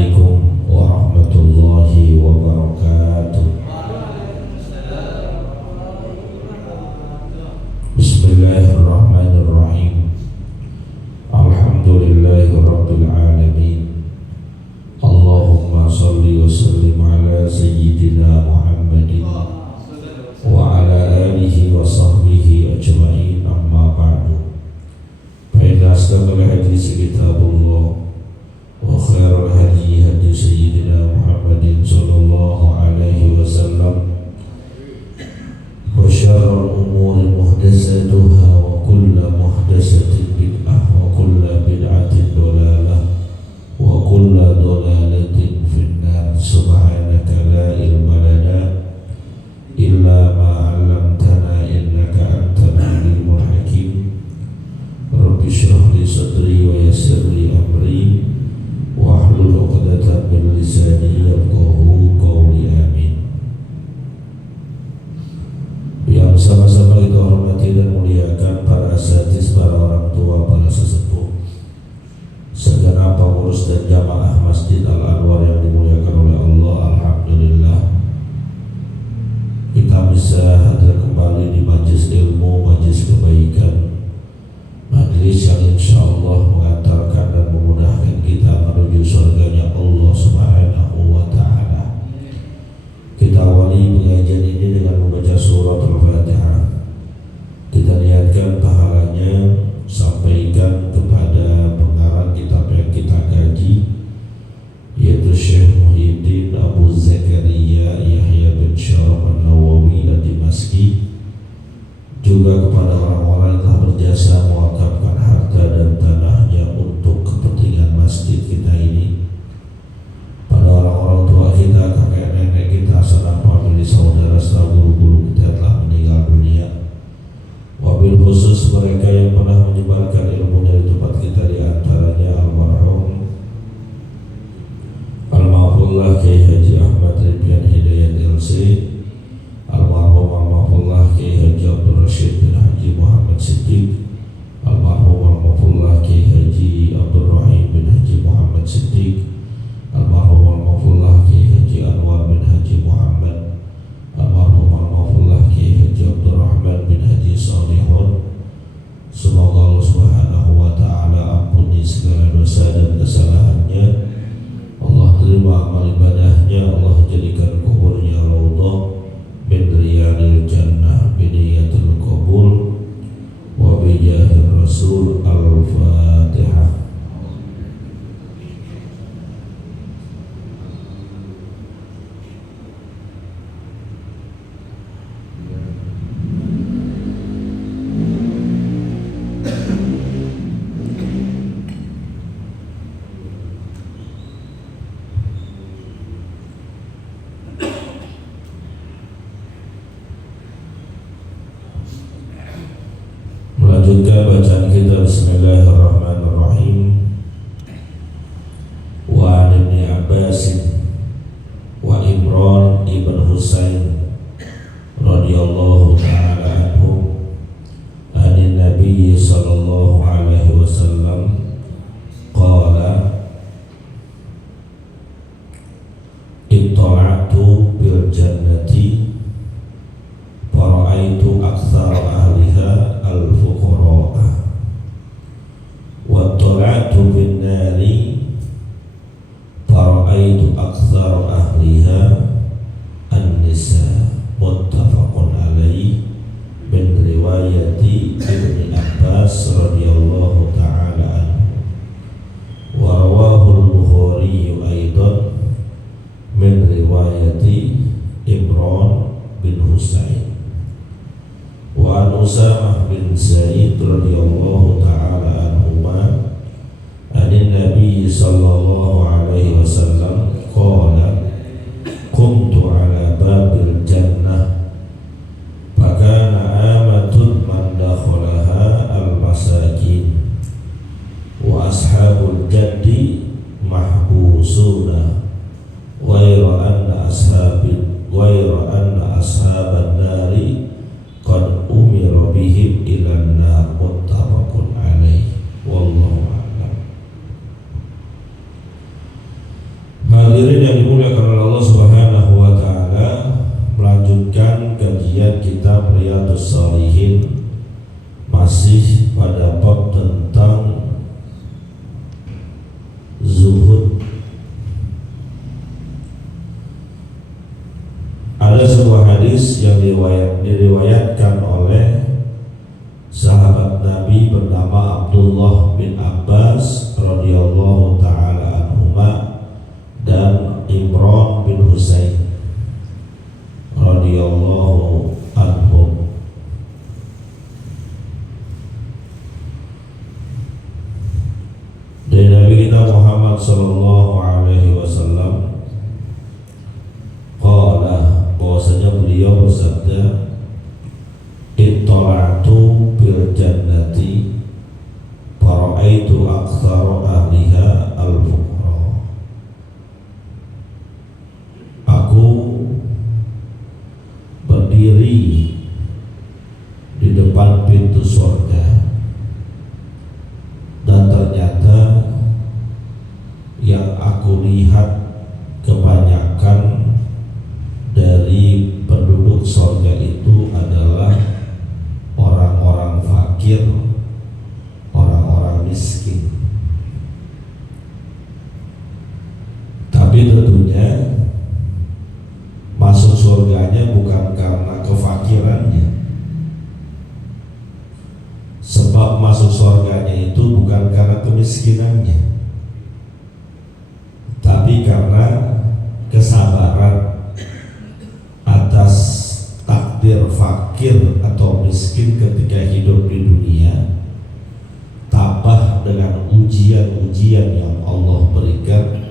Assalamualaikum warahmatullahi wabarakatuh. Bismillahirrahmanirrahim. Alhamdulillahi rabbil alamin. Allahumma salli wa sallim ala sayyidina Muhammadin wa ala alihi wa sahbihi ajma'in, amma ba'du. Fa inna asdaqal hadits kitabullah wa khairal hadi hadi sayyidina Muhammadin sallallahu alaihi wasallam, wa syarrul umuri muhdatsatuha wa kullu muhdatsatin bid'ah wa kullu bid'atin dhalalah wa kullu dhalalatin finnar. Subhanaka la ilma lana illa ma 'allamtana innaka antal alimul hakim. Rabbi shrah li sadri wa yassir li amri wahlul 'uqdatam min lisani yafqahu qawli. Amin. Yang sama-sama kita hormati dan muliakan para asatiz, para orang tua, para sesepuh, segenap pengurus dan jamaah Masjid Al-Anwar yang dimuliakan oleh Allah. Alhamdulillah kita bisa hadir kembali di majlis ilmu, majlis kebaikan, majlis yang insya Allah mengantarkan dan memudahkan kita menuju surganya Allah Subhanahu wa ta'ala. Kita awali pengajian ini dengan membaca surat Al-Fatihah. Kita niatkan pahalanya sampaikan kepada pengarang kitab yang kita kaji, yaitu Syekh Muhyiddin Abu Zakaria Yahya bin Syaraf An-Nawawi Ad-Dimashqi, juga kepada orang-orang yang telah berjasa mewakafkan harta dan tanahnya untuk kepentingan masjid kita ini, pada orang-orang tua kita, kakek nenek kita, sanak famili, saudara serta guru-guru kita yang telah meninggal dunia, wabil khusus mereka yang pernah menyebarkan ilmu dari tempat kita, di antaranya almarhum Almarhumullah Kiai Haji Ahmad Ripian Hidayat LC, almarhumullah Kiai Haji Abdul Rashid bin Haji Muhammad Siddiq, almarhumullah Kiai Haji Abdul Rahim bin Haji Muhammad Siddiq, almarhumullah Kiai Haji Anwar bin Haji Muhammad, almarhumullah Kiai Haji Abdul Rahman bin Haji Salihun. Semoga Allah Subhanahu wa ta'ala ampuni segala dosa dan kesalahannya, Allah terima amal ibadahnya, Allah jadikan kuburnya raudhah min riyadil jannah biniyatul qabul wa bijahir rasul. Al-Fatihah. Melanjutkan bacaan kita. Bismillahirrahmanirrahim. Wa an Ibni Abbas wa Imran ibn Husain radhiyallahu ta'ala anhu anin Nabi sallallahu alaihi wasallam qala ittala'tu bil jannati fara'aitu aktsara ahliha al-fuqara'a wa tala'tu bin nari fara'aitu aktsara ahliha an-nisa. Muttafaqun alaihi min riwayati Ibni Abbas radhiyallahu ta'ala anhu wa rawahu al-Bukhari aidan min riwayati Imran bin Husain wa an Usamah bin Zaid radhiyallahu ta'ala anhuma anin Nabi sallallahu alaihi wasallam qala qumtu ala babil jannah fakana amatun man dakhalaha al-masakin wa ashabul jaddi mahbusuna ghayra anna ashaban nari qad umira bihim ilan nar. Muttafaqun alaih. Wallahu a'lam. Hadirin yang dimuliakan oleh Allah Subhanahu wa taala, melanjutkan kajian kitab Riyadhus Shalihin, masih pada bab tentang zuhud. Ada sebuah hadis yang diriwayatkan oleh sahabat Nabi bernama Abdullah bin Abbas radhiyallahu taala anhuma dan Imran bin Husain radhiyallahu anhum. Dari Nabi kita Muhammad sallallahu alaihi wasallam qala, bahwasanya beliau bersabda, ittala'tu fil jannati fara'aitu aktsara ahliha al-fuqara. Aku berdiri di depan pintu surga dan ternyata yang aku lihat kebanyakan dari penduduk surga itu adalah orang-orang fakir, orang-orang miskin. Tapi tentunya masuk surganya bukan karena kefakirannya, sebab masuk surganya itu bukan karena kemiskinannya, tapi karena kesabaran atas takdir fakir atau miskin ketika hidup di dunia, tabah dengan ujian-ujian yang Allah berikan,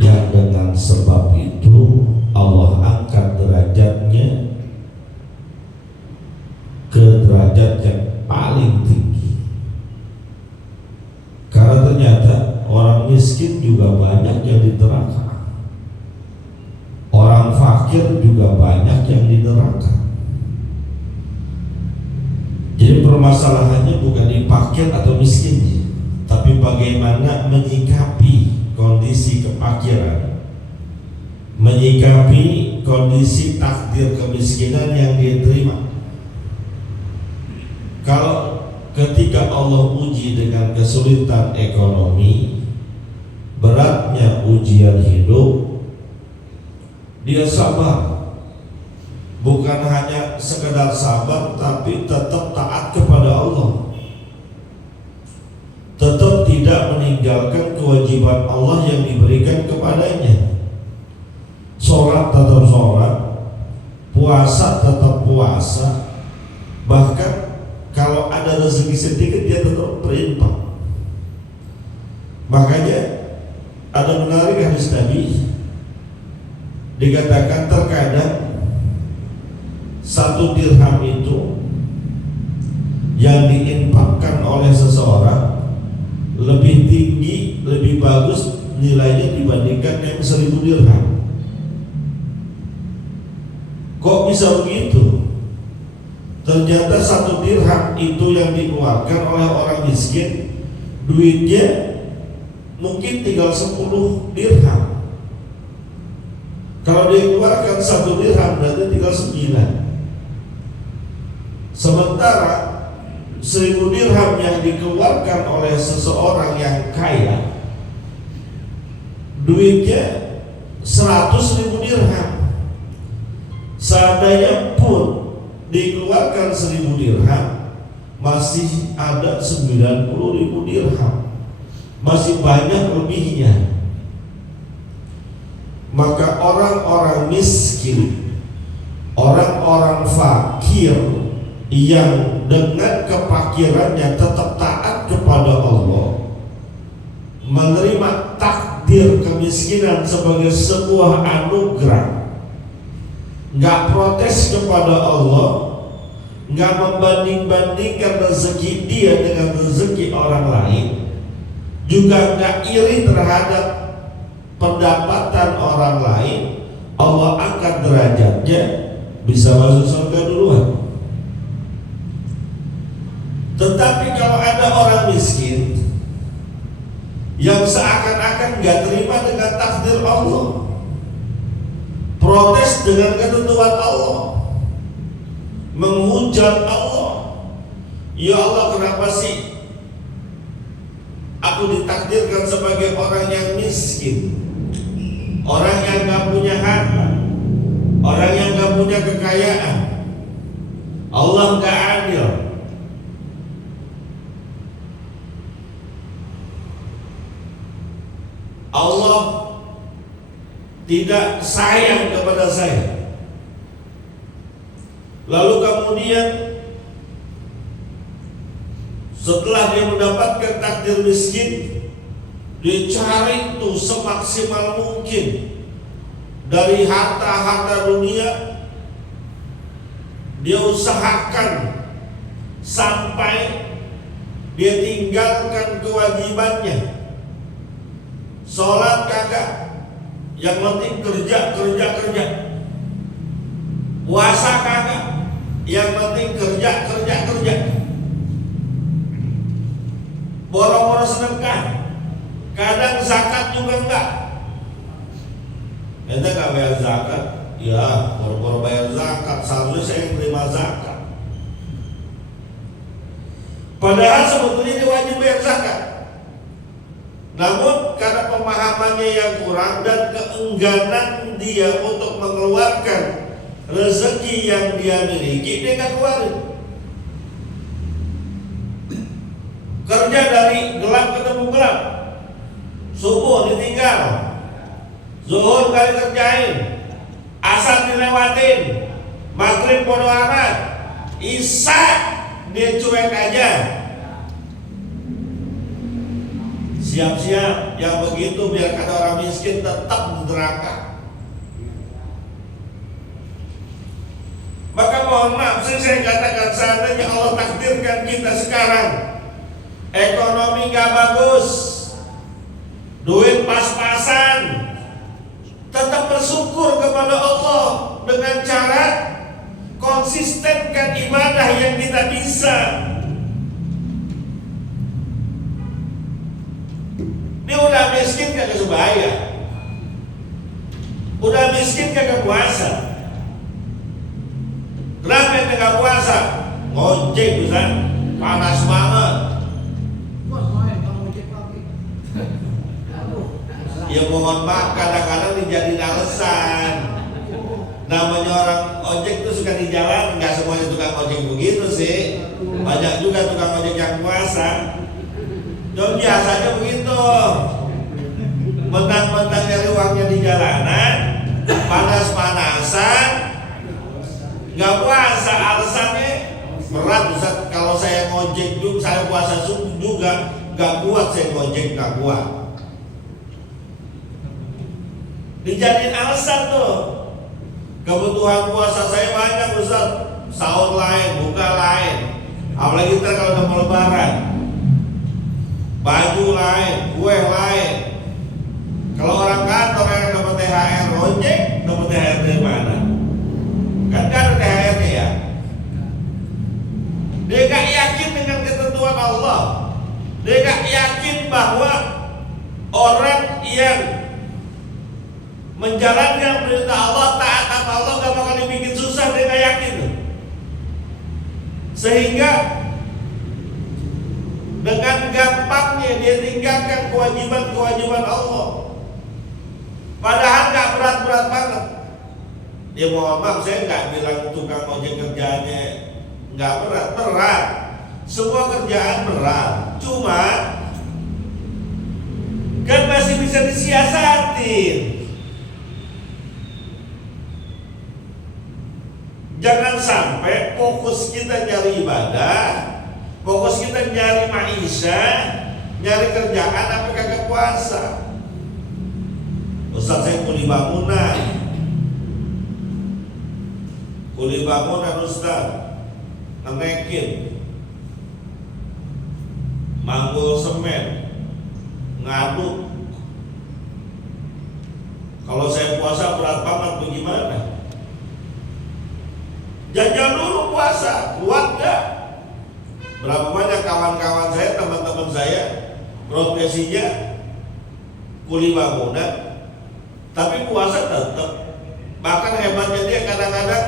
yang dengan sebab itu Allah angkat derajatnya ke derajat yang paling tinggi. Karena ternyata orang miskin juga banyak yang di neraka, orang fakir juga banyak yang di neraka. Jadi permasalahannya bukan di fakir atau miskinnya, tapi bagaimana menyikapi kondisi kefakiran, menyikapi kondisi takdir kemiskinan yang dia terima. Kalau ketika Allah uji dengan kesulitan ekonomi, beratnya ujian hidup, dia sabar. Bukan hanya sekedar sabar, tapi tetap taat kepada Allah, tetap tidak meninggalkan kewajiban Allah yang diberikan kepadanya. Sholat tetap sholat, puasa tetap puasa, bahkan kalau ada rezeki sedikit dia tetap berinfak. Makanya ada menarik hadis Nabi, dikatakan terkadang 1 dirham itu yang diinfakkan oleh seseorang lebih tinggi, lebih bagus nilainya dibandingkan yang 1000 dirham. Kok bisa begitu? Ternyata 1 dirham itu yang dikeluarkan oleh orang miskin, duitnya mungkin tinggal 10 dirham. Kalau dia keluarkan 1 dirham berarti tinggal 9. Sementara 1000 dirham yang dikeluarkan oleh seseorang yang kaya, duitnya 100.000 dirham. Seandainya pun dikeluarkan 1000 dirham, masih ada 90.000 dirham, masih banyak lebihnya. Maka orang-orang miskin, orang-orang fakir yang dengan kefakirannya tetap taat kepada Allah, menerima takdir kemiskinan sebagai sebuah anugerah, nggak protes kepada Allah, nggak membanding-bandingkan rezeki dia dengan rezeki orang lain, juga nggak iri terhadap pendapatan orang lain, Allah angkat derajatnya, bisa masuk surga duluan. Tetapi kalau ada orang miskin yang seakan-akan gak terima dengan takdir Allah, protes dengan ketentuan Allah, menghujat Allah. Ya Allah, kenapa sih aku ditakdirkan sebagai orang yang miskin, orang yang gak punya harta, orang yang gak punya kekayaan. Allah gak adil. Allah tidak sayang kepada saya. Lalu kemudian setelah dia mendapatkan takdir miskin, dia cari tuh semaksimal mungkin dari harta-harta dunia. Dia usahakan sampai dia tinggalkan kewajibannya. Sholat kagak, yang penting kerja. Puasa kagak, yang penting kerja. Boro-boro sedekah, kadang zakat juga enggak. Ente gak bayar zakat, ya boro-boro bayar zakat, seharusnya saya yang terima zakat. Padahal sebetulnya dia wajib bayar zakat. Namun karena pemahamannya yang kurang dan keengganan dia untuk mengeluarkan rezeki yang dia miliki, dia gak keluarin. Kerja dari gelap ketemu gelap, subuh ditinggal, zuhur kali kerjain, asar dilewatin, maghrib bodo amat, isya dia cuek aja. Siap-siap yang begitu biar kata orang miskin tetap di neraka. Maka mohon maaf, saya katakan seandainya Allah takdirkan kita sekarang ekonomi gak bagus, duit pas-pasan, tetap bersyukur kepada Allah dengan cara konsistenkan ibadah yang kita bisa. Ini udah miskin kagak sebaya, udah miskin kagak puasa. Kenapa yang kagak puasa? Ngojek Ustaz, panas banget. Ya mohon maaf, kadang-kadang dijadiin alasan. Namanya orang ojek tuh suka di jalan, nggak semuanya tukang ojek begitu sih. Banyak juga tukang ojek yang puasa. Jadi biasanya begitu, mentang-mentang dari uangnya di jalanan, panas-panasan, nggak puasa. Alasannya berat Ustaz, kalau saya ngojek juga, saya puasa subuh juga, nggak kuat saya ngojek, nggak kuat. Dijadiin alasan tuh, kebutuhan puasa saya banyak Ustaz, sahur lain, buka lain, apalagi ntar kalau udah mau lebaran, baju lain, kue lain. Kalau orang kantor yang dapat THR ojek, dapat THR dari mana? Kan gak ada THR-nya ya. Dia gak yakin dengan ketentuan Allah. Dia gak yakin bahwa orang yang menjalankan perintah Allah, taat sama Allah gak bakal dibikin susah. Dia gak yakin. Sehingga dengan gampangnya dia tinggalkan kewajiban-kewajiban Allah, padahal gak berat-berat banget. Ya mohon maaf, saya gak bilang tukang ojek kerjaannya gak berat. Semua kerjaan berat, cuma kan masih bisa disiasatin. Jangan sampai fokus kita nyari ibadah, fokus kita nyari maisha, nyari kerjaan, apa kagak puasa. Ustaz, saya kuli bangunan Ustaz, ngenekin, manggul semen, ngaduk. Kalau saya puasa berat banget, bagaimana? Jajan dulu puasa, kuat gak? Berapa banyak kawan-kawan saya, teman-teman saya, profesinya kuli bangunan, tapi puasa tetap. Bahkan hebatnya dia kadang-kadang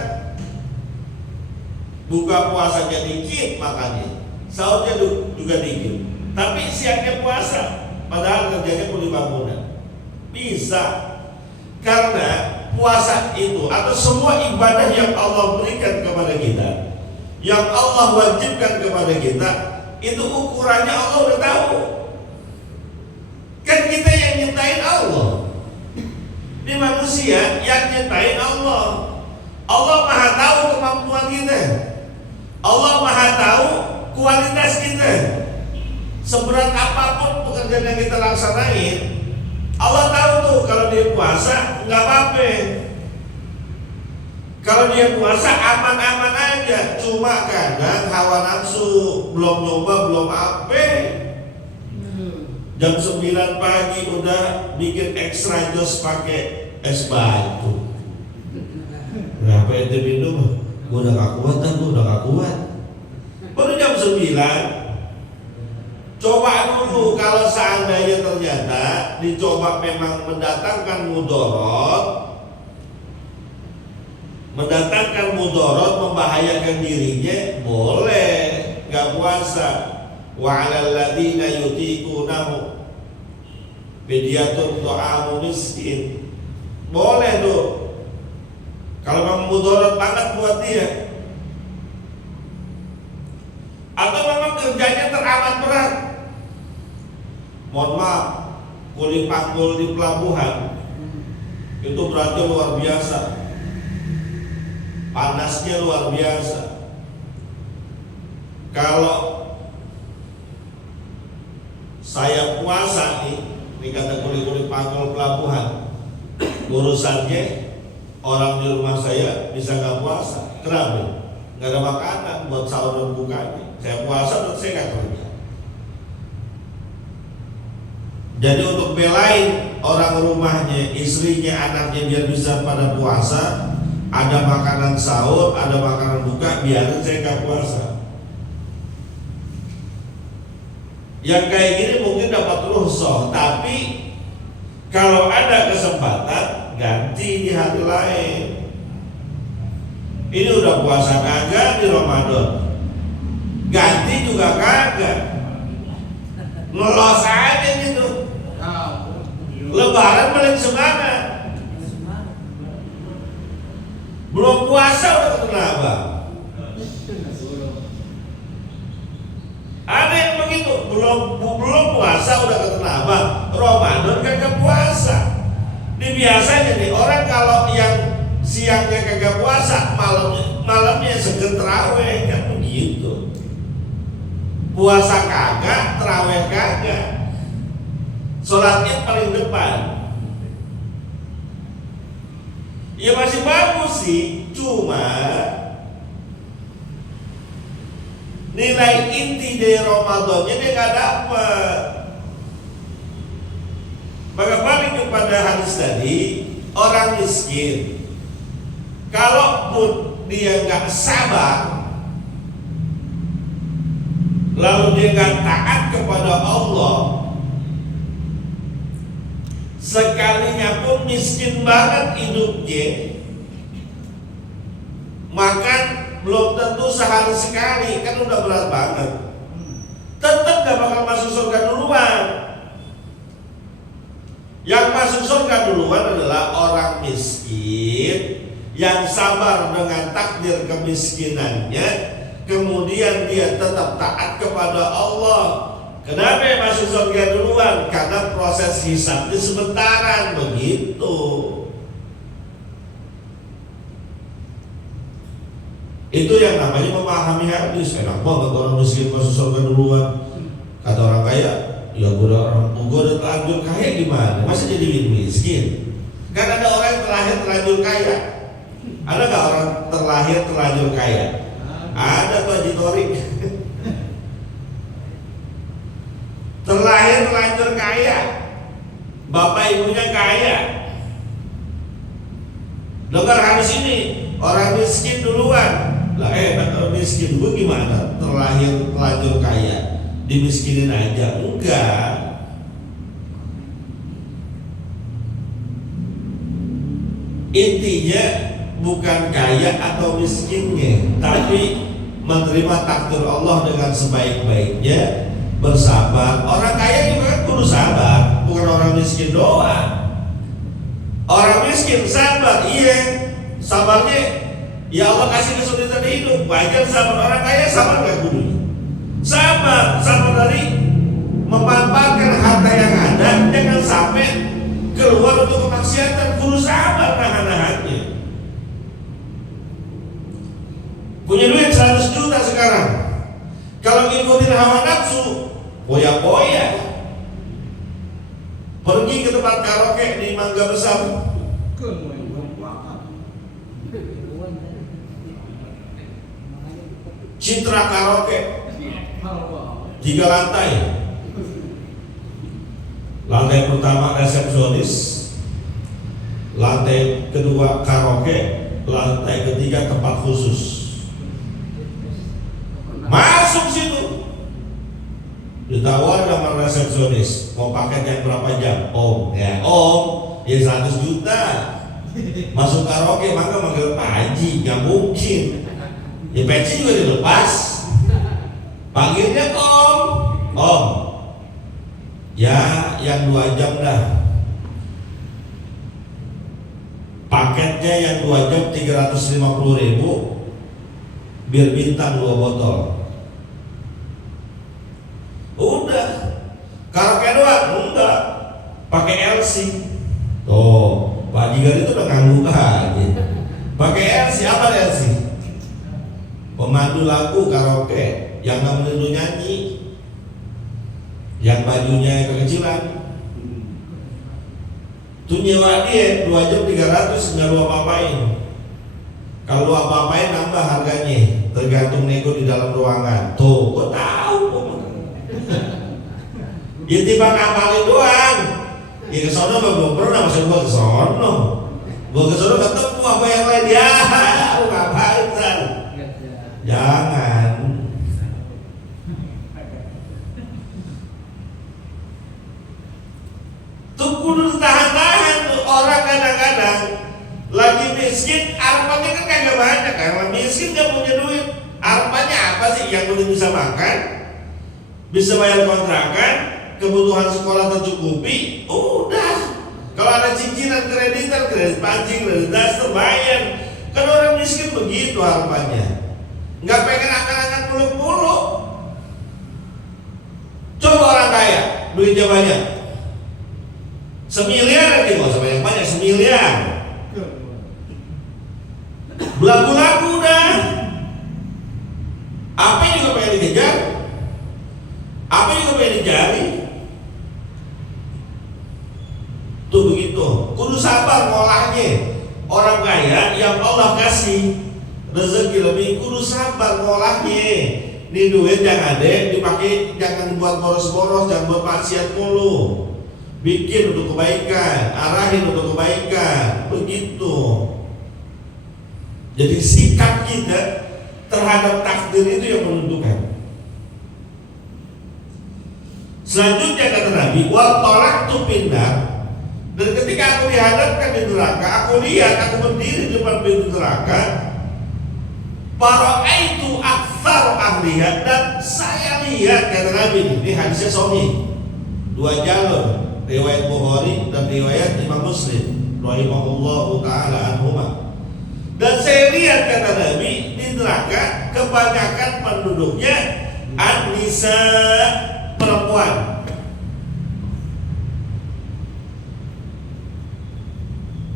buka puasanya dikit makannya, sahurnya juga dikit, tapi siangnya puasa, padahal kerjanya kuli bangunan. Bisa, karena puasa itu atau semua ibadah yang Allah berikan kepada kita, yang Allah wajibkan kepada kita, itu ukurannya Allah udah tahu. Kan kita yang nyiptain Allah, ini manusia yang nyiptain Allah. Allah maha tahu kemampuan kita, Allah maha tahu kualitas kita. Seberat apapun pekerjaan yang kita laksanain, Allah tahu tuh. Kalau dia puasa nggak apa-apa, kalau dia puasa aman-aman aja. Cuma kadang hawa nafsu, belum nyoba belum apa, jam 9 pagi udah bikin extra jos pakai es batu. Berapa itu minum? Gue udah gak kuat, baru jam 9. Coba dulu, kalau seandainya ternyata dicoba memang mendatangkan mudorot, membahayakan dirinya, boleh gak puasa. Wa 'alal ladzina yutiqunahu fidyatun ta'amu miskin, boleh tuh kalau memang mudorot banget buat dia, atau memang kerjanya teramat berat. Mohon maaf, kuli panggul di pelabuhan itu beratnya luar biasa, panasnya luar biasa. Kalau saya puasa ini kata kuli panggul pelabuhan, urusannya orang di rumah saya bisa nggak puasa. Kenapa? Nggak ada makanan buat sahur dan bukanya. Saya puasa terus saya nggak kerja. Jadi untuk belain orang rumahnya, istrinya, anaknya biar bisa pada puasa, ada makanan sahur, ada makanan buka, biarin saya nggak puasa. Yang kayak gini mungkin dapat rukhsah, tapi kalau ada kesempatan ganti di hari lain. Ini udah puasa kagak di Ramadan, ganti juga kagak, ngelos aja gitu. Lebaran paling semangat, belum puasa udah kena abang. Ada yang begitu, belum puasa udah kena abang. Ramadan kagak puasa. Ini biasanya nih orang kalau yang siangnya kagak puasa, malamnya segen terawih, kan begitu. Puasa kagak, terawih kagak, sholatnya paling depan. Ya masih bagus sih, cuma nilai inti dari Ramadannya dia nggak dapat. Maka balik kepada hadis tadi, orang miskin, kalaupun dia nggak sabar, lalu dia nggak taat kepada Allah, sekalinya pun miskin banget hidupnya, makan belum tentu sehari sekali, kan udah berat banget, tetap gak bakal masuk surga duluan. Yang masuk surga duluan adalah orang miskin yang sabar dengan takdir kemiskinannya, kemudian dia tetap taat kepada Allah. Kenapa masuk surga duluan? Karena proses hisabnya sementaran, begitu. Itu yang namanya memahami hadis. Enak banget orang miskin masuk surga duluan. Kata orang kaya, ya gue udah terlanjur kaya gimana? Masa jadi miskin? Kan ada orang yang terlanjur kaya. Ada gak orang terlanjur kaya? Ada tuh Haji Torik. Terlanjur kaya, bapak ibunya kaya. Dengar hadis ini, orang miskin duluan. Lah kalau miskin gue gimana? Terlanjur kaya, dimiskinin aja? Enggak. Intinya bukan kaya atau miskinnya, tapi menerima takdir Allah dengan sebaik-baiknya, bersabar. Orang kaya juga kan kudu sabar, bukan orang miskin doang. Orang miskin sabar, iya, sabarnya ya Allah kasih kesulitan hidup, wajar sabar. Orang kaya sabar gak kudu? Sabar dari memanfaatkan harta yang ada, jangan sampai keluar untuk kemaksiatan. Kudu sabar nahan-nahannya. Punya duit 100 juta sekarang, kalau ngikutin hawa nafsu, poya-poya. Pergi ke tempat karaoke di Mangga Besar, Citra Karaoke, 3 lantai. Lantai pertama resepsionis, lantai kedua karaoke, lantai ketiga tempat khusus. Masuk situ, ditawar sama resepsionis, mau paket yang berapa jam? Om, ya 100 juta. Masuk karaoke maka manggil Pak Haji, gak mungkin. Ya peci juga dilepas, panggilnya Om. Ya yang 2 jam dah. Paketnya yang 2 jam 350.000, biar bintang 2 botol. Udah, karaoke doang? Enggak, pakai LC. Tuh, Pak Jigar itu udah ngangguk aja. Pakai LC, apa LC? Pemandu lagu karaoke yang namanya lu nyanyi, yang bajunya kekecilan. Tuh nyewa dia 2 jam 300, nggak lu apa-apain. Kalau lu apa-apain nambah harganya, tergantung nego di dalam ruangan. Tuh, kok tahu? Ya tiba ngapalin doang. Ya kesono belum pernah, maksud gua kesono. Gua kesono ketemu apa yang lain, ya lu ngapain San? Jangan. Tuh kudu tahan-tahan tuh. Orang kadang-kadang lagi miskin, harapannya kan kagak banyak. Karena miskin gak punya duit, harapannya apa sih? Yang udah bisa makan, bisa bayar kontrakan, kebutuhan sekolah tercukupi, udah. Kalau ada cicilan kreditan, kredit pancing, kredit daster, bayar. Kan orang miskin begitu harapannya, nggak pengen akan-akan muluk-muluk. Coba orang kaya, duitnya banyak, 1 miliar aja, nggak usah banyak-banyak, 1 miliar. Belagu-lagu dah. Apa juga pengen dikejar, apa juga pengen dicari. Tuh begitu, kudu sabar ngolahnya. Orang kaya yang Allah kasih rezeki lebih, kudu sabar ngolahnya. Ini duit yang ada dipakai, jangan buat boros-boros, jangan buat maksiat mulu. Bikin untuk kebaikan, arahin untuk kebaikan, begitu. Jadi sikap kita terhadap takdir itu yang menentukan. Selanjutnya kata Nabi, wa talaqtu pinnar. Dan ketika aku dihadapkan di neraka, aku lihat, aku berdiri di depan pintu neraka, para'aitu aktsar ahliha, dan saya lihat, kata Nabi, ini hadisnya sahih, 2 jalur, riwayat Bukhari dan riwayat Imam Muslim rahimahullahu ta'ala anhuma. Dan saya lihat, kata Nabi, di neraka kebanyakan penduduknya an-nisa, perempuan.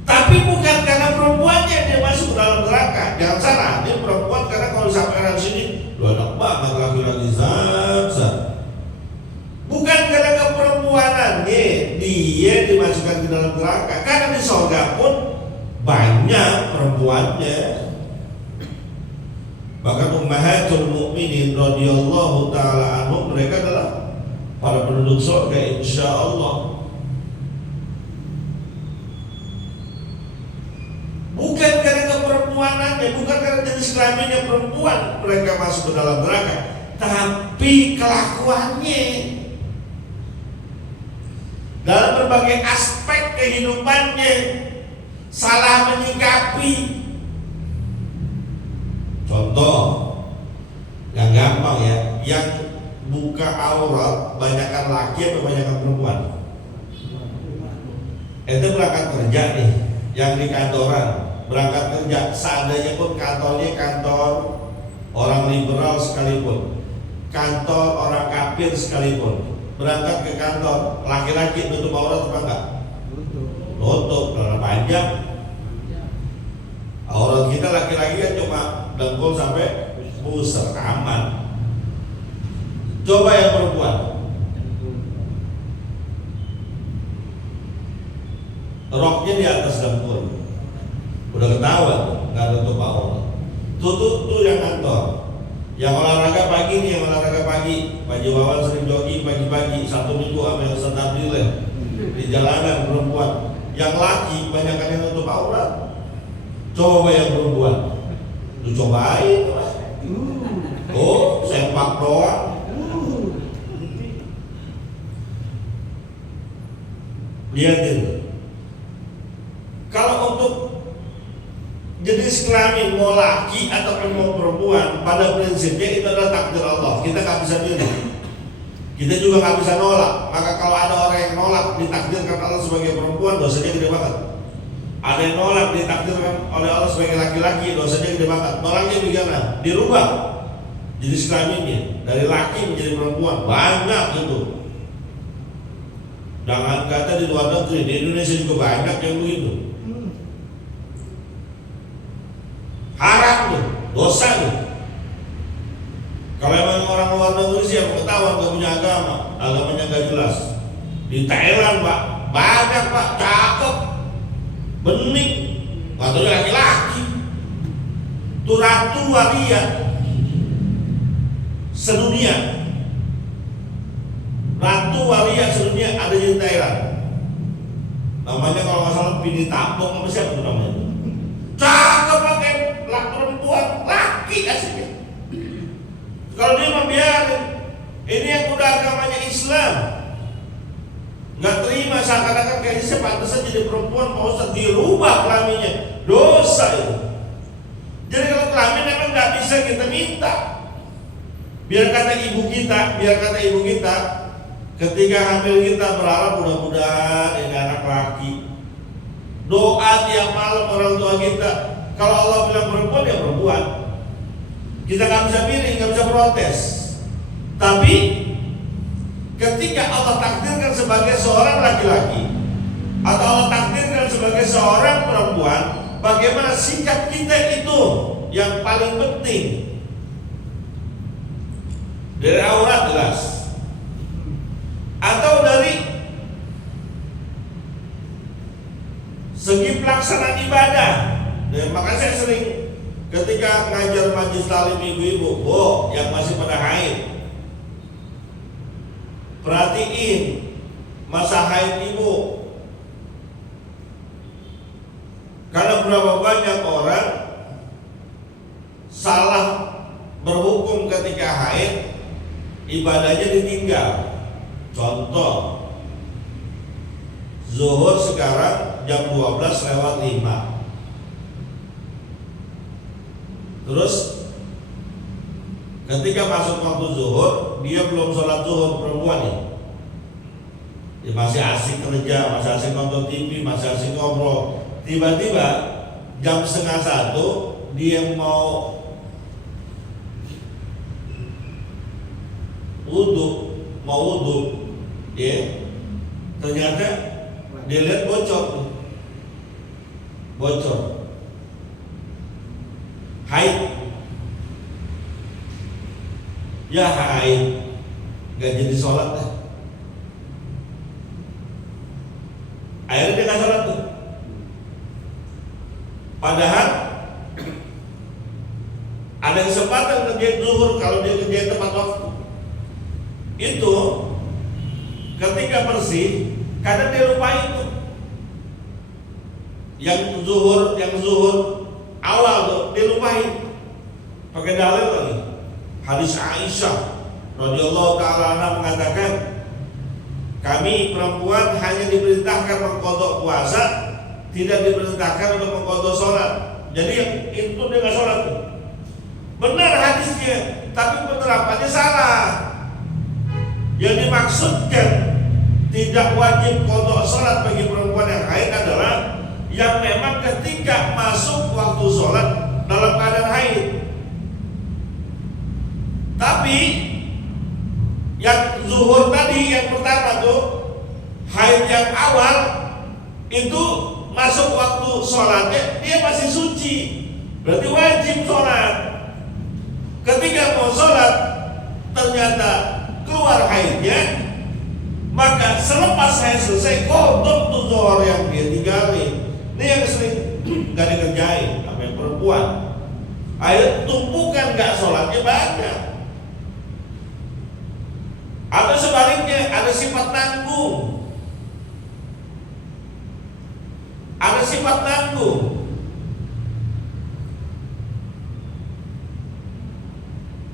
Tapi bukan karena perempuannya dia masuk ke dalam neraka. Jangan salah, dia perempuan karena kalau sampai di sini, lu anak banget laki-laki zat. Bukan karena keperempuanannya dia dimasukkan ke dalam neraka. Karena di surga pun banyak perempuannya. Bahkan ummahatul mukminin radhiyallahu taala anhum, mereka adalah para penduduk surga insyaallah. Bukan karena keperempuanannya, bukan karena jenis kelaminnya perempuan mereka masuk ke dalam neraka, tapi kelakuannya dalam berbagai aspek kehidupannya, salah menyikapi. Contoh yang gampang ya, yang buka aurat banyakkan laki atau banyakkan perempuan? Itu berangkat kerja nih, yang di kantoran berangkat kerja, seandainya pun kantornya kantor orang liberal sekalipun, kantor orang kafir sekalipun, berangkat ke kantor, laki-laki tutup aurat apa enggak? Tutup, karena panjang. Aurat kita laki-laki kan cuma dengkul sampai pusar, aman. Coba yang perempuan, roknya di atas dengkul, udah ketahuan, nggak ada tutup aurat. Tutup yang kantor, yang olahraga pagi nih, yang olahraga pagi, Pak Wawan sering jogging pagi-pagi, Sabtu Minggu ambil setar di jalanan perempuan. Yang laki banyak yang tutup aurat. Coba yang perempuan, lu cobain, oh sempak doang. Lihatin, kalau untuk jenis kelamin mau laki ataupun mau perempuan, pada prinsipnya itu adalah takdir Allah. Kita nggak bisa pilih, kita juga nggak bisa nolak. Maka kalau ada orang yang nolak ditakdirkan Allah sebagai perempuan, dosanya gede banget. Ada yang nolak ditakdirkan oleh Allah sebagai laki-laki, dosanya gede banget. Nolaknya bagaimana? Dirubah jenis kelaminnya dari laki menjadi perempuan, banyak itu. Jangan kata di luar negeri, di Indonesia juga banyak yang begitu. Haram tuh, dosa tuh. Kalau emang orang luar negeri sih yang ketahuan gak punya agama, agamanya gak jelas. Di Thailand Pak, banyak Pak, cakep, bening, waktu laki-laki. Tuh ratu waria sedunia. Ratu waria sedunia ada di Thailand. Namanya kalau nggak salah Pini Tapong apa siapa tuh namanya? Cakep pakai perempuan, laki aslinya. Kalau dia membiarin, ini yang udah agamanya Islam, nggak terima seakan-akan kayaknya pantesan jadi perempuan, mau usah dirubah kelaminnya, dosa itu. Jadi kalau kelamin memang nggak bisa kita minta. Biar kata ibu kita, ketika hamil kita berharap mudah-mudahan ini anak laki. Doa tiap malam orang tua kita. Kalau Allah bilang perempuan ya perempuan. Kita nggak bisa pilih, nggak bisa protes. Tapi ketika Allah takdirkan sebagai seorang laki-laki atau Allah takdirkan sebagai seorang perempuan, bagaimana sikap kita itu yang paling penting. Dari aurat jelas, atau dari segi pelaksanaan ibadah. Dan makanya saya sering ketika ngajar majelis talim ibu-ibu, yang masih pada haid, perhatiin masa haid ibu. Karena berapa banyak orang salah berhukum ketika haid, ibadahnya ditinggal. Contoh, zuhur sekarang jam 12:05. Terus ketika masuk waktu zuhur, dia belum sholat zuhur, perempuan nih. Dia masih asik kerja, masih asik nonton TV, masih asik ngobrol. Tiba-tiba jam 12:30 dia mau wudhu, ya, ternyata dia lihat bocor, haid, ya haid, gak jadi sholat deh. Akhirnya dia gak sholat tuh. Padahal ada kesempatan kerja zuhur kalau dia kerja tepat waktu. Itu ketika bersih, kadang dia lupa itu. Yang zuhur awal tuh dia lupain. Pakai dalil lagi. Hadis Aisyah radhiyallahu taala anha mengatakan, kami perempuan hanya diperintahkan mengqadha puasa tidak diperintahkan untuk mengqadha sholat. Jadi yang itu dia nggak sholat tuh. Benar hadisnya, tapi penerapannya salah. Yang dimaksudkan tidak wajib qadha sholat bagi perempuan yang haid adalah yang memang ketika masuk waktu sholat dalam keadaan haid. Tapi yang zuhur tadi yang pertama tuh haid yang awal itu masuk waktu sholatnya dia masih suci, berarti wajib sholat. Ketika mau sholat ternyata keluar haidnya, maka selepas haid selesai qadha tuh zuhur yang dia tinggalin. Ini yang sering gak dikerjain sama perempuan. Ayo tumpukan gak sholatnya banyak. Atau sebaliknya ada sifat nanggung. Ada sifat nanggung.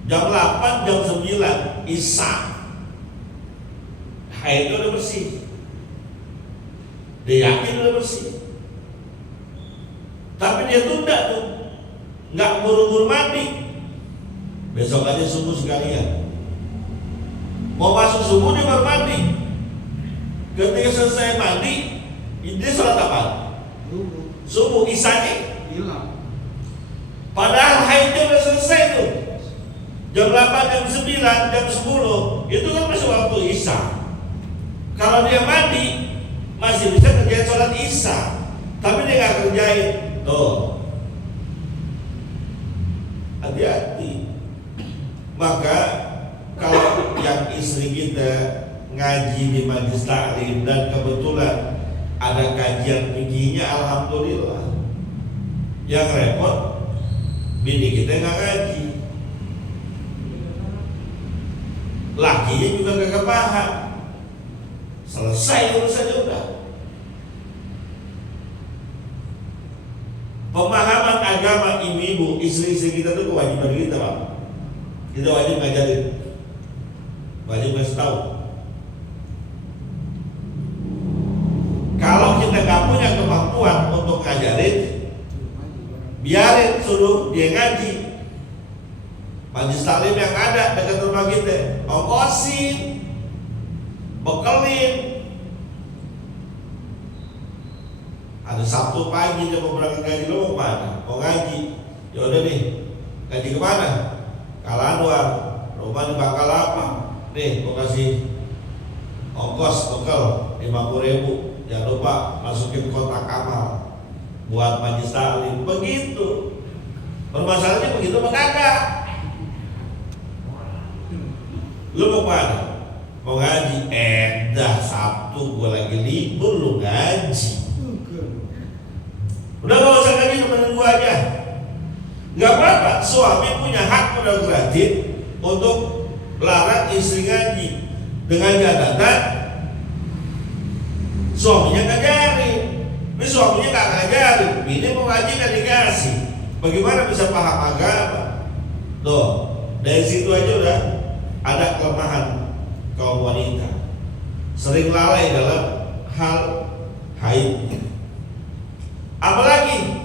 Jam 8, jam 9 Isya haidnya udah bersih. Dia yakin udah bersih. Tapi dia tunda tuh, nggak buru-buru mandi. Besok aja subuh sekalian. Mau masuk subuh dia baru mandi. Ketika selesai mandi, dia sholat apa? Subuh, Isyanya hilang. Padahal haidnya udah selesai tuh. Jam 8, jam 9, jam 10 itu kan masih waktu Isya. Kalau dia mandi masih bisa kerjain sholat Isya, tapi dia nggak kerjain. Tuh, hati-hati. Maka kalau yang istri kita ngaji di majelis taklim dan kebetulan ada kajian fikihnya, alhamdulillah. Yang repot bini kita nggak ngaji, lakinya juga gak paham. Selesai urusannya udah. Pemahaman agama ibu-ibu, istri-istri kita itu kewajiban kita, Pak. Kita wajib ngajarin, wajib ngasih tahu. Kalau kita gak punya kemampuan untuk ngajarin, biarin, suruh dia ngaji. Majelis taklim yang ada dekat rumah kita, ongkosin, bekelin. Ada Sabtu pagi dia mau berangkat ngaji, lo mau kemana? Mau ngaji? Ya udah nih, ngaji kemana? Kalanwar, rumah di Bangkalapa. Nih, mau kasih ongkos bekal 50.000. Jangan lupa masukin kotak amal buat majelis taklim. Begitu. Permasalahannya begitu apa kagak? Lu mau kemana? Mau ngaji? Dah Sabtu gue lagi libur, lu ngaji. Udah gak usah ngaji, temenin gue aja. Gak apa-apa, suami punya hak prerogatif untuk larang istri ngaji dengan catatan suaminya ngajarin. Ini suaminya gak ngajarin, ini mau ngaji gak dikasih. Bagaimana bisa paham agama? Tuh, dari situ aja udah ada kelemahan kaum wanita, sering lalai dalam hal haid. Apalagi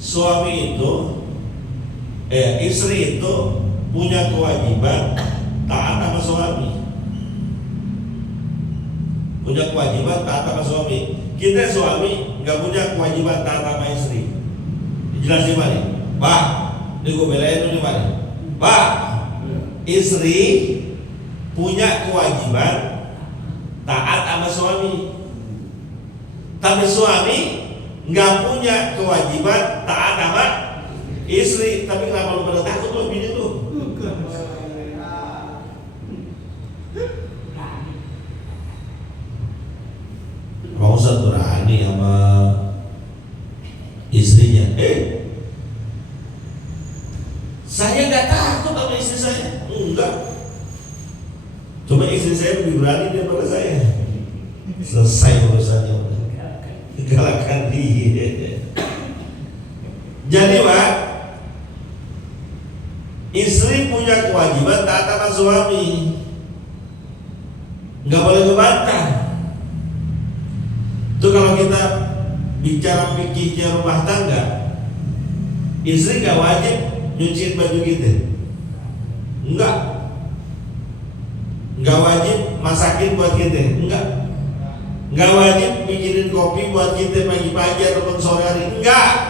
suami itu, istri itu punya kewajiban taat sama suami. Punya kewajiban taat sama suami. Kita suami nggak punya kewajiban taat sama istri. Dijelasin mana? Pak, ini gue belain dulu mana? Pak, istri punya kewajiban taat sama suami, tapi suami nggak punya kewajiban taat sama istri. Tapi kenapa lu pada takut lo bini tuh? Mau Ustaz berani sama istrinya? Saya nggak takut sama istri saya. Enggak. Cuma istri saya lebih berani daripada saya. Selesai urusannya udah. Galakkan dia. Jadi Pak, istri punya kewajiban taat sama suami, nggak boleh ngebantah. Itu kalau kita bicara fikihnya rumah tangga, istri gak wajib nyuciin baju kita, nggak wajib masakin buat kita, nggak wajib bikinin kopi buat kita pagi-pagi ataupun sore hari, nggak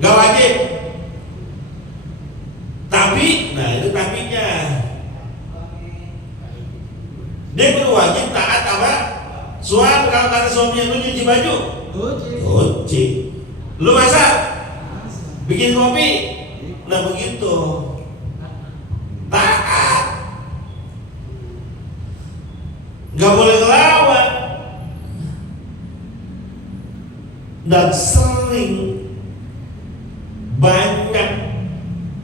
wajib. Tapi, nah itu tapinya, dia perlu wajib taat apa? Suami. Kalau kata suaminya lu cuci baju, cuci. Lu masak, bikin kopi, nah begitu. Taat, nggak boleh ngelawan. Dan sering banyak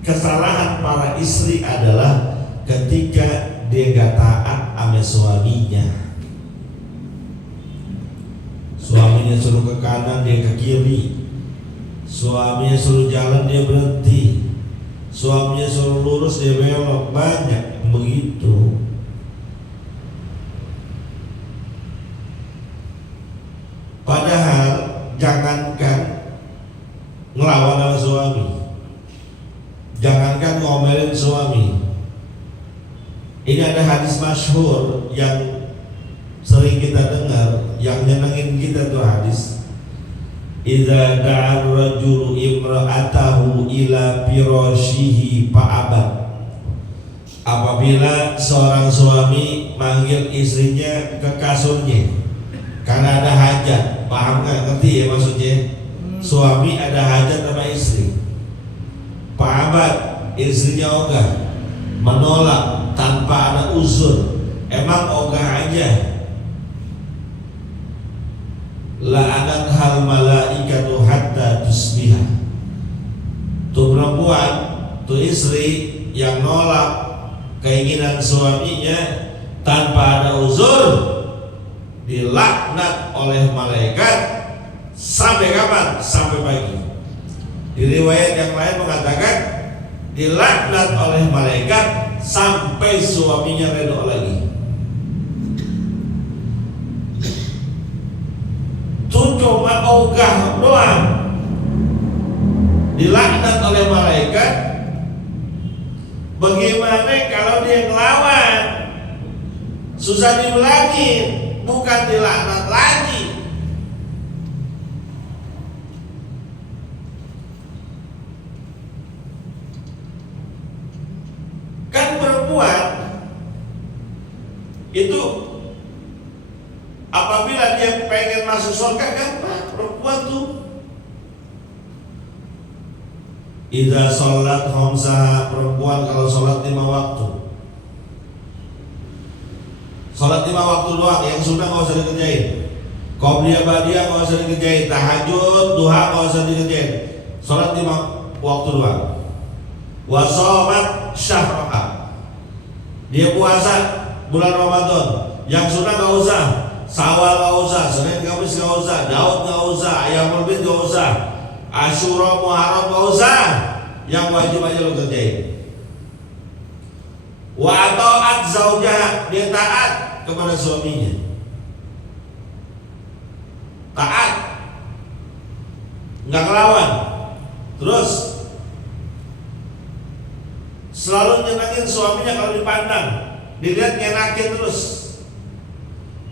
kesalahan para istri adalah ketika dia gak taat sama suaminya. Suaminya suruh ke kanan, dia ke kiri. Suaminya suruh jalan, dia berhenti. Suaminya suruh lurus, dia belok. Banyak begitu. Padahal jangankan ngelawan sama suami, jangankan ngomelin suami. Ini ada hadis masyhur yang sering kita dengar, yang nyenengin kita tuh hadis. Idza da'a rajulu imra'atahu ila firashihi fa'abat. Apabila seorang suami manggil istrinya ke kasurnya karena ada hajat, paham nggak? Ngerti ya maksudnya? Suami ada hajat sama istri, fa'abat, istrinya ogah, menolak tanpa ada uzur, emang ogah aja. La'anat hal malaikatu hatta tusbiha. Tuh perempuan, tuh istri yang nolak keinginan suaminya tanpa ada uzur, dilaknat oleh malaikat sampai kapan? Sampai pagi. Di riwayat yang lain mengatakan dilaknat oleh malaikat sampai suaminya redha lagi. Itu cuma ogah doang, dilaknat oleh malaikat. Bagaimana kalau dia ngelawan? Susah dibilangin, bukan dilaknat lagi. Kan perempuan itu apabila dia pengen masuk surga, kan perempuan tuh idza sholat khamsaha, perempuan kalau sholat 5 waktu, sholat 5 waktu doang, yang sunnah nggak usah dikerjain, qobliyah ba'diyah nggak usah dikerjain, tahajud, duha nggak usah dikerjain, sholat 5 waktu doang. Wa sholat syahraha, dia puasa bulan Ramadan, yang sunnah nggak usah, Syawal nggak usah, Senin Kamis nggak usah, Daud nggak usah, Ayyamul Bid nggak usah, Asyura Muharram nggak usah, yang wajib aja lo kerjain. Wa ta'at zaujah, dia taat kepada suaminya, taat, nggak ngelawan, terus selalu nyenangin suaminya kalau dipandang, dilihat ngenakin terus,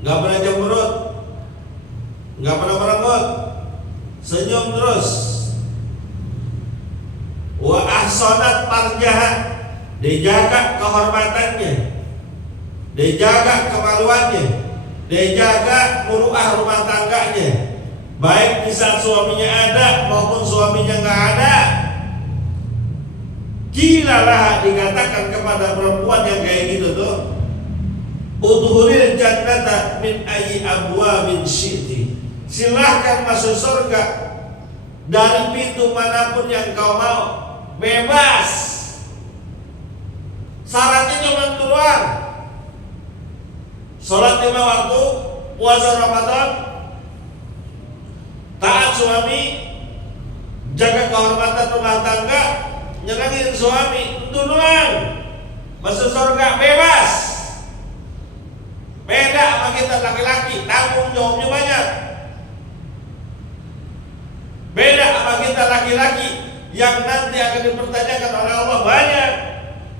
nggak pernah cemberut, nggak pernah merenggut, senyum terus. Wa ahsanat farjaha, dijaga kehormatannya, dijaga kemaluannya, dijaga muruah rumah tangganya, baik di saat suaminya ada maupun suaminya nggak ada. Kilalah, dikatakan kepada perempuan yang kayak gitu tuh, udhulil jannata min ayyi abwabin syi'ti, silahkan masuk surga dari pintu manapun yang kau mau, bebas. Syaratnya cuma doang, sholat 5 waktu, puasa Ramadan, taat suami, jaga kehormatan rumah tangga, nyenangin suami, itu doang. Masuk surga bebas. Beda sama sama kita laki-laki, tanggung jawabnya banyak. Beda sama kita laki-laki yang nanti akan dipertanyakan oleh Allah banyak.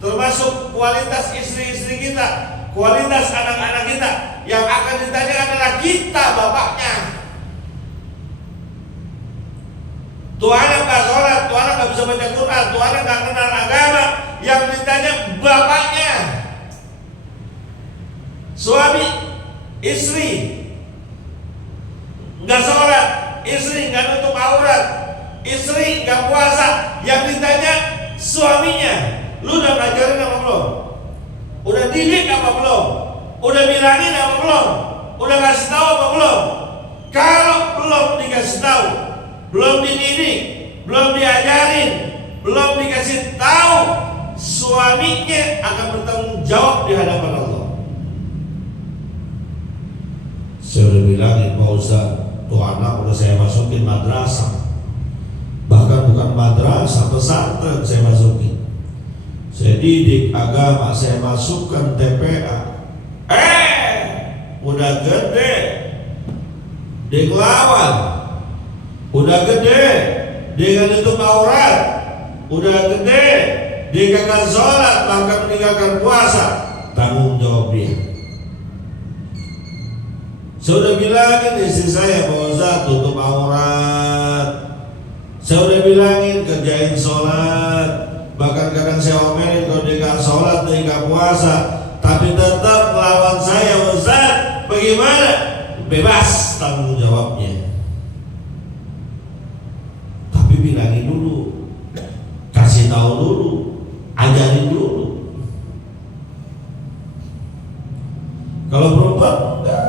Termasuk kualitas istri-istri kita, kualitas anak-anak kita. Yang akan ditanya adalah kita bapaknya. Tuh anak gak sholat, tuh anak gak bisa baca Quran, tuh anak gak kenal agama. Yang ditanya bapaknya. Suami, istri gak sholat, istri gak nutup aurat, istri gak puasa. Yang ditanya suaminya. Lu udah ngajarin apa belum? Udah didik apa belum? Udah bilangin apa belum? Udah kasih tahu apa belum? Kalau belum dikasih tahu, belum dididik, belum diajarin, belum dikasih tahu, suaminya akan bertanggung jawab di hadapan Allah. Saya udah bilangin Pak Ustaz, tuh anak udah saya masukin madrasah. Bahkan bukan madrasah, pesantren saya masukin. Saya didik agama, saya masukkan TPA. Udah gede, dia ngelawan. Udah gede, dia gak nutup aurat. Udah gede, dia gagal sholat, bahkan meninggalkan puasa. Tanggung jawab dia. Saya udah bilangin istri saya, Pak Ustaz, tutup aurat. Saya udah bilangin kerjain sholat. Bahkan kadang saya omelin kalau dia gak sholat, dia gak puasa, tapi tetap melawan saya. Ustaz, bagaimana? Bebas tanggung jawabnya. Tapi bilangin dulu, kasih tahu dulu, ajarin dulu. Kalau perempuan enggak.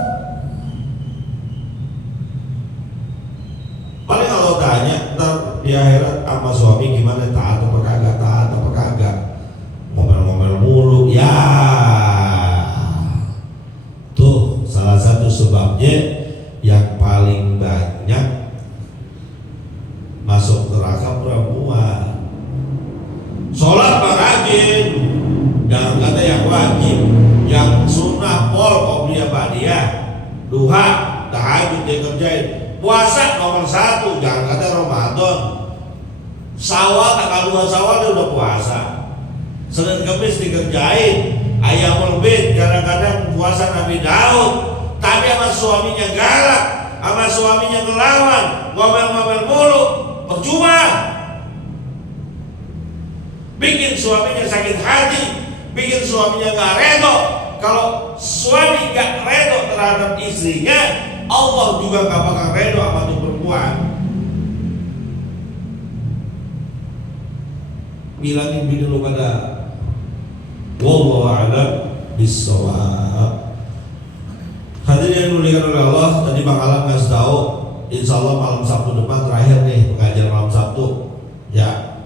Paling kalau tanya ntar di akhirat sama suami gimana, taat apa kagak, taat apa kagak, ngomel-ngomel mulu. Ya tuh salah satu sebabnya yang paling banyak masuk neraka perempuan. Sholat mah rajin, jangan kata yang wajib, yang sunnah pol qobliyah ba'diyah, duha, tahajud dia kerjain. Puasa nomor 1, jangan kata Ramadan. Syawal tanggal 2 Syawal dia udah puasa. Senin Kamis dikerjain. Ayyamul Bid kadang-kadang puasa Nabi Daud. Tapi sama suaminya galak, sama suaminya ngelawan, ngomel-ngomel mulu, percuma. Bikin suaminya sakit hati, bikin suaminya gak redo. Kalau suami gak redo terhadap istrinya, Allah juga gak bakal redo sama tuh perempuan. Bilangin bini lu pada wallahu a'lam bissawab. Hadirin yang dimuliakan oleh Allah, tadi Bang Alam ngasih tahu, insya Allah malam Sabtu depan terakhir nih pengajian malam Sabtu. Ya,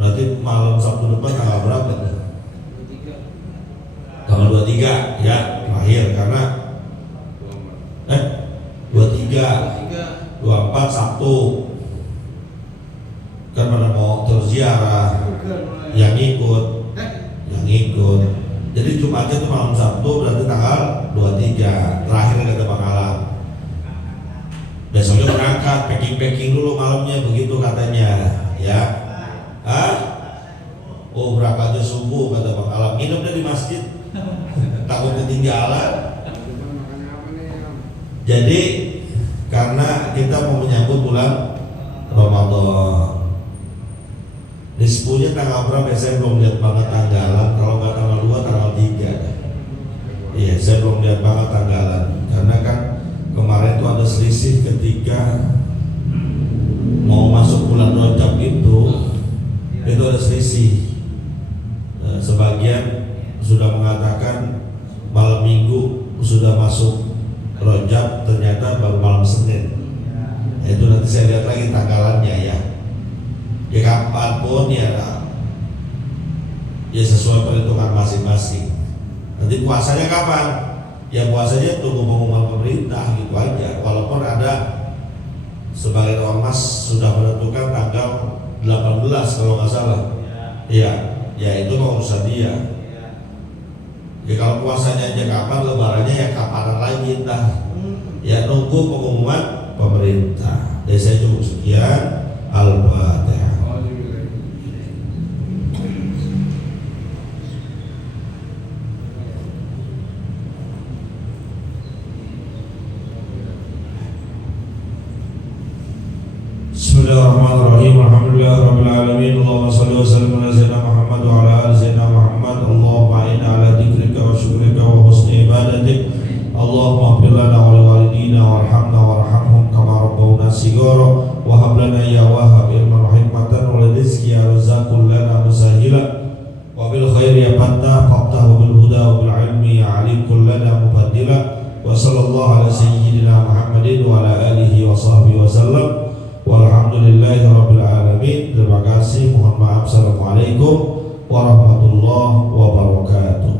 berarti malam Sabtu depan tanggal berapa? Tanggal 23 ya, terakhir karena 23, 24 Sabtu kan pada mau terziarah, yang ikut. Jadi Jumatnya itu malam Sabtu, berarti tanggal 23 terakhir kata Bang Alam. Besoknya berangkat, packing dulu malamnya, begitu katanya ya. Oh berangkatnya subuh kata Bang Alam, nginep deh di masjid takut ketinggalan. Jadi karena kita mau menyambut bulan Ramadan, dispunya tanggal berapa? Saya belum lihat banget tanggalan. Kalau nggak tanggal 2, tanggal 3. Iya, saya belum lihat banget tanggalan. Karena kan kemarin tuh ada selisih ketika mau masuk bulan Rajab itu ada selisih. Sebagian sudah mengatakan malam Minggu sudah masuk Rajab, ternyata baru malam Senin. Itu nanti saya lihat lagi tanggalannya ya. Ya kapanpun ya sesuai perhitungan masing-masing. Nanti puasanya kapan? Ya puasanya tunggu pengumuman pemerintah gitu aja. Walaupun ada sebagian ormas sudah menentukan tanggal 18 kalau nggak salah. Iya, ya itu mau urusan dia. Ya kalau puasanya aja kapan, lebarannya ya kapan lagi dah. Ya nunggu pengumuman pemerintah. Dari saya cukup sekian. Al-Fatihah. Bismillahirrahmanirrahim. Alhamdulillahirabbil alamin. Allahumma shalli wa sallim ala sayyidina Muhammad wa ala ali sayyidina Muhammad. Allahumma inna ala dzikrika wa syukrika wa husni ibadatik. Allahumma ighfir lana wa liwalidina warhamna warhamhum kama rabbawna shighara wa hab lana ya wahhab ilman wa hikmatan wa rizqi ya razzaqul lana musahila wa bil khairi ya fattah fattah wa bil huda wa bil ilmi ya alim kullana mubaddila wa sallallahu ala sayyidina Muhammadin wa ala alihi wa sahbihi wa sallam. Walhamdulillahi rabbil alamin. Terima kasih, mohon maaf. Assalamualaikum warahmatullahi wabarakatuh.